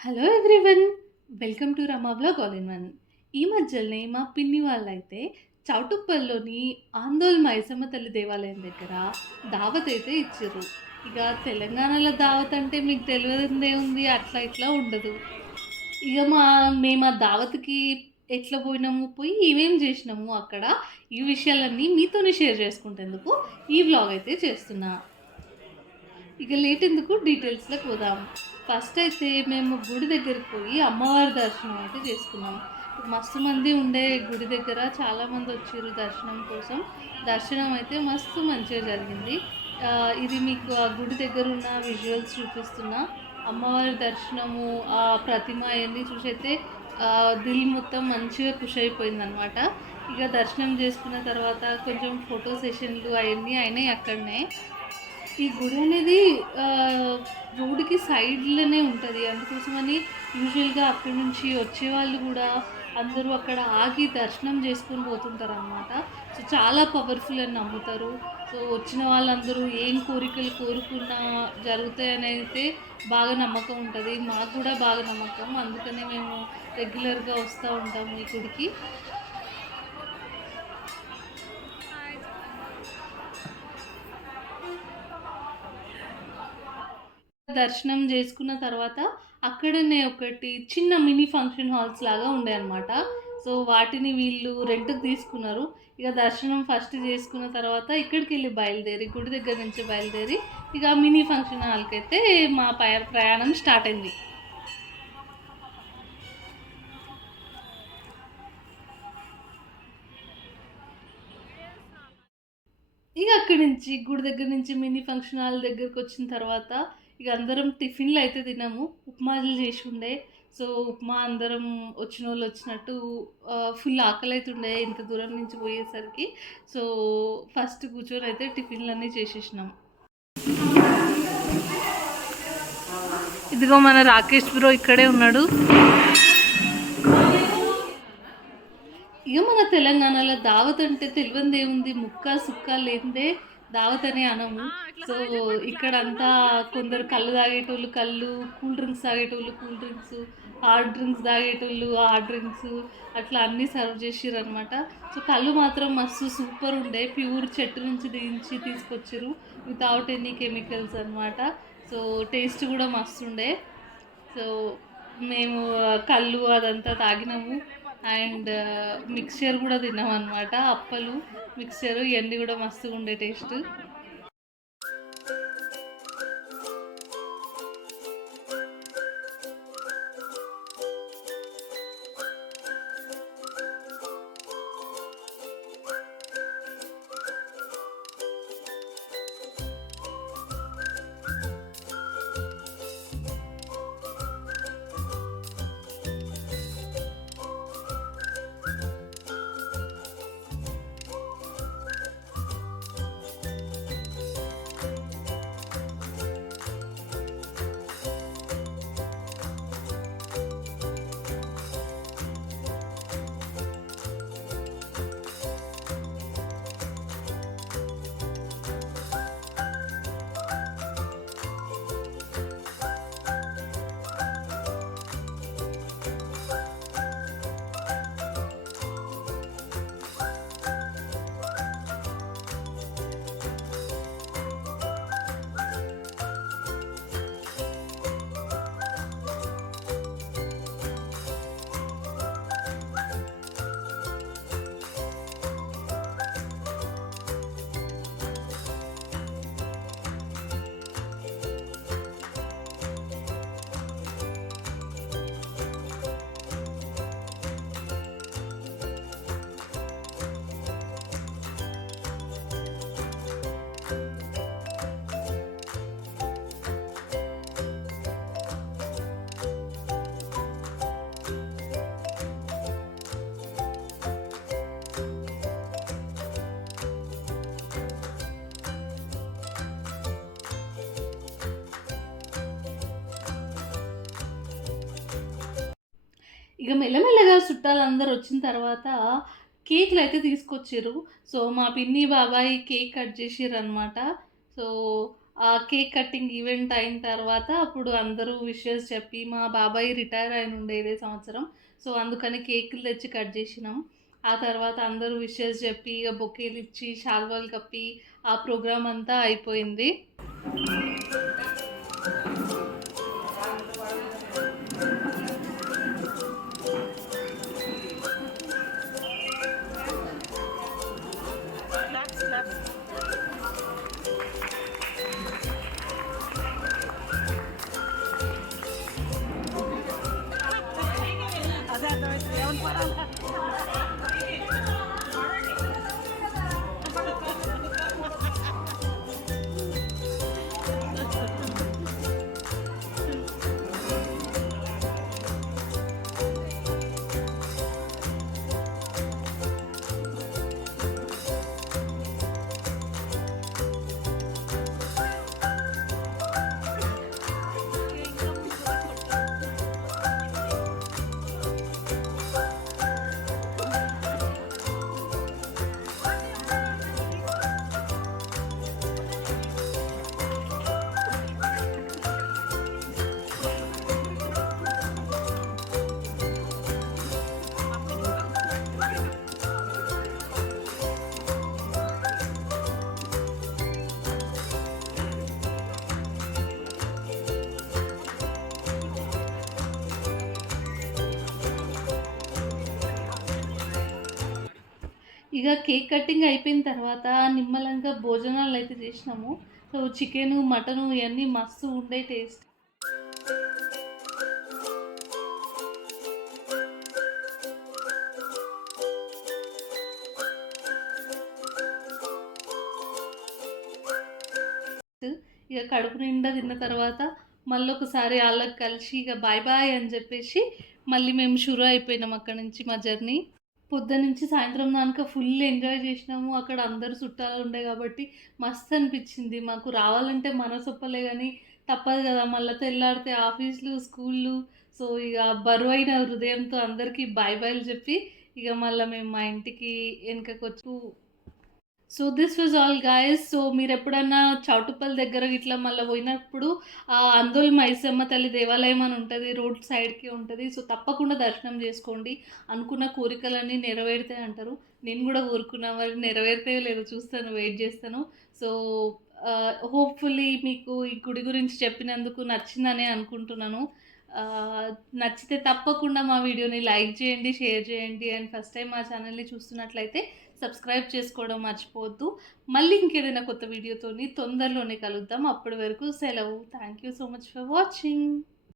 Hello everyone! Welcome to Rama vlog all in one. ఈ మధ్యలనే మా పిన్ని వాళ్ళైతే చౌటుప్పల్‌లోని ఆందోల్ మైసమ్మ తల్లి దేవాలయం దగ్గర దావత్ అయితే ఇచ్చిర్రు. ఇక తెలంగాణలో దావత్ అంటే మీకు తెలవనిదేముంది, అట్లా ఇట్లా ఉండదు. ఇక మేము ఆ దావత్‌కి ఎట్లా పోయినాము, పోయి ఏమేం చేసినాము అక్కడ, ఈ విషయాలన్నీ మీతోనే షేర్ చేసుకుంటేందుకు ఈ వ్లాగ్ అయితే చేస్తున్నా. ఇక లేట్ ఎందుకు డీటెయిల్స్‌లోకి పోదాం. ఫస్ట్ అయితే మేము గుడి దగ్గరికి పోయి అమ్మవారి దర్శనం అయితే చేసుకున్నాం. మస్తు మంది ఉండే గుడి దగ్గర చాలామంది వచ్చిర్రు దర్శనం కోసం. దర్శనం అయితే మస్తు మంచిగా జరిగింది. ఇది మీకు ఆ గుడి దగ్గర ఉన్న విజువల్స్ చూపిస్తున్నా. అమ్మవారి దర్శనము, ఆ ప్రతిమ అయన్నీ చూసైతే దిల్ మొత్తం మంచిగా ఖుషి అయిపోయిందనమాట. ఇక దర్శనం చేసుకున్న తర్వాత కొంచెం ఫోటో సెషన్లు అయన్నీ అయినాయి అక్కడనే. ఈ గుడి అనేది రోడ్డుకి సైడ్‌లోనే ఉంటది. అందుకోసమని యూజువల్‌గా అక్కడి నుంచి వచ్చేవాళ్ళు గూడా అందరూ అక్కడ ఆగి దర్శనం చేసుకొని పోతుంటారనమాట. సో, చాలా పవర్‌ఫుల్ అని నమ్ముతారు. సో, వచ్చిన వాళ్ళందరూ ఏం కోరికలు కోరుకున్నా జరుగుతాయనైతే బాగా నమ్మకం ఉంటది. మాకు గూడా బాగా నమ్మకం. అందుకనే మేము రెగ్యులర్‌గా వస్తా ఉంటాము ఈ గుడికి. దర్శనం చేసుకున్న తర్వాత అక్కడనే ఒకటి చిన్న మినీ ఫంక్షన్ హాల్స్ లాగా ఉండేయన్నమాట. సో, వాటిని వీళ్ళు రెంట్‌కి తీసుకున్నారు. ఇక దర్శనం ఫస్ట్ చేసుకున్న తర్వాత ఇక్కడికెళ్ళి బయలుదేరి గుడి దగ్గర నుంచి బయలుదేరి ఇక మినీ ఫంక్షన్ హాల్‌కైతే మా ప్రయాణం స్టార్ట్ అయింది. ఇక అక్కడి నుంచి గుడి దగ్గర నుంచి మినీ ఫంక్షన్ హాల్ దగ్గరకొచ్చిన తర్వాత ఇక అందరం టిఫిన్‌లు అయితే తిన్నాము. ఉప్మాలు చేసి ఉండే. సో, ఉప్మా అందరం వచ్చినోళ్ళు వచ్చినట్టు ఫుల్ ఆకలైతుండే ఇంత దూరం నుంచి పోయేసరికి. సో, ఫస్ట్ కూర్చొని అయితే టిఫిన్‌లన్నీ చేసేసినాం. ఇదిగో మన రాకేష్ బ్రో ఇక్కడే ఉన్నాడు. ఇక మన తెలంగాణలో దావత్ అంటే తెలియనిదేముంది, ముక్క సుక్క లేనిదే దావత్ అని అనము. సో, ఇక్కడంతా కొందరు కళ్ళు తాగేటోళ్ళు కళ్ళు, కూల్ డ్రింక్స్ తాగేటోళ్ళు కూల్ డ్రింక్స్, హార్డ్ డ్రింక్స్ తాగేటోళ్ళు హార్డ్ డ్రింక్స్, అట్లా అన్నీ సర్వ్ చేసిర్రనమాట. సో, కళ్ళు మాత్రం మస్తు సూపర్ ఉండే, ప్యూర్ చెట్టు నుంచి దించి తీసుకొచ్చిర్రు వితౌట్ ఎనీ కెమికల్స్ అనమాట. సో, టేస్ట్ కూడా మస్తుండే. సో, మేము కళ్ళు అదంతా తాగినాము. అండ్ మిక్స్చర్ కూడా తిన్నామన్నమాట. అప్పలు, మిక్స్చరు ఇవన్నీ కూడా మస్తుగుండే టేస్ట్. ఇక మెల్లమెల్లగా చుట్టాలందరూ వచ్చిన తర్వాత కేకులు అయితే తీసుకొచ్చిర్రు. సో, మా పిన్ని, బాబాయ్ కేక్ కట్ చేసిర్రనమాట. సో, ఆ కేక్ కటింగ్ ఈవెంట్ అయిన తర్వాత అప్పుడు అందరూ విషెస్ చెప్పి మా బాబాయ్ రిటైర్ అయినుండే ఇదే సంవత్సరం. సో, అందుకని కేకులు తెచ్చి కట్ జేసినాం. ఆ తర్వాత అందరూ విషెస్ చెప్పి, ఇగ బొకేలిచ్చి, శాలువాలు కప్పి ఆ ప్రోగ్రామ్ అంతా అయిపోయింది. అదే అర్థమైంది ఏమని పడాలా ఇగ కేక్ కటింగ్ అయిపోయిన తర్వాత నిమ్మలంగా భోజనాలైతే చేసినాము. సో, చికెను, మటను ఇయన్నీ మస్తు ఉండే టేస్ట్. ఇగ కడుపు నిండా తిన్న తర్వాత మళ్ళొకసారి ఆళ్ళకి కలిసి ఇగ బాయ్ బాయ్ అని జెప్పేసి మళ్ళీ మేము షురు అయిపోయినాం అక్కడి నుంచి మా జర్నీ. పొద్దున్నుంచి సాయంత్రం దాంకా ఫుల్ ఎంజాయ్ చేసినాము. అక్కడ అందరూ చుట్టాలు ఉండే కాబట్టి మస్తు అనిపించింది. మాకు రావాలంటే మనసొప్పలే గానీ తప్పదు గదా! మళ్ళా తెల్లారితే ఆఫీస్‌లు, స్కూల్‌లు. సో, ఇగ బరువైన హృదయంతో అందరికీ బాయ్ బాయ్‌లు చెప్పి ఇగ మళ్ళా మేము మా ఇంటికి ఎనకకొచ్చు. So, this was all guys. So, మీరెప్పుడన్నా చౌటుప్పల్ దగ్గర ఇట్లా మళ్ళా పోయినప్పుడు అందోల్ మైసమ్మ తల్లి దేవాలయం అని ఉంటది. రోడ్ సైడ్‌కి ఉంటది. సో, తప్పకుండా దర్శనం చేసుకోండి. అనుకున్న కోరికలన్నీ నెరవేరుతాయి అంటారు. నేను గూడా కోరుకున్నా. మరి నెరవేరుతాయో లేదో చూస్తాను. వెయిట్ జేస్తాను. సో, హోప్‌ఫుల్లీ మీకు ఈ గుడి గురించి చెప్పినందుకు నచ్చిందనే అనుకుంటున్నాను. నచ్చితే తప్పకుండా మా వీడియోని లైక్ చేయండి, షేర్ చేయండి. అండ్ ఫస్ట్ టైం మా ఛానల్‌ని చూస్తున్నట్లయితే సబ్స్క్రైబ్ చేసుకోవడం మర్చిపోవద్దు. మళ్ళీ ఇంకేదైనా కొత్త వీడియోతోని తొందరలోనే కలుద్దాం. అప్పటి వరకు సెలవు. Thank you so much for watching.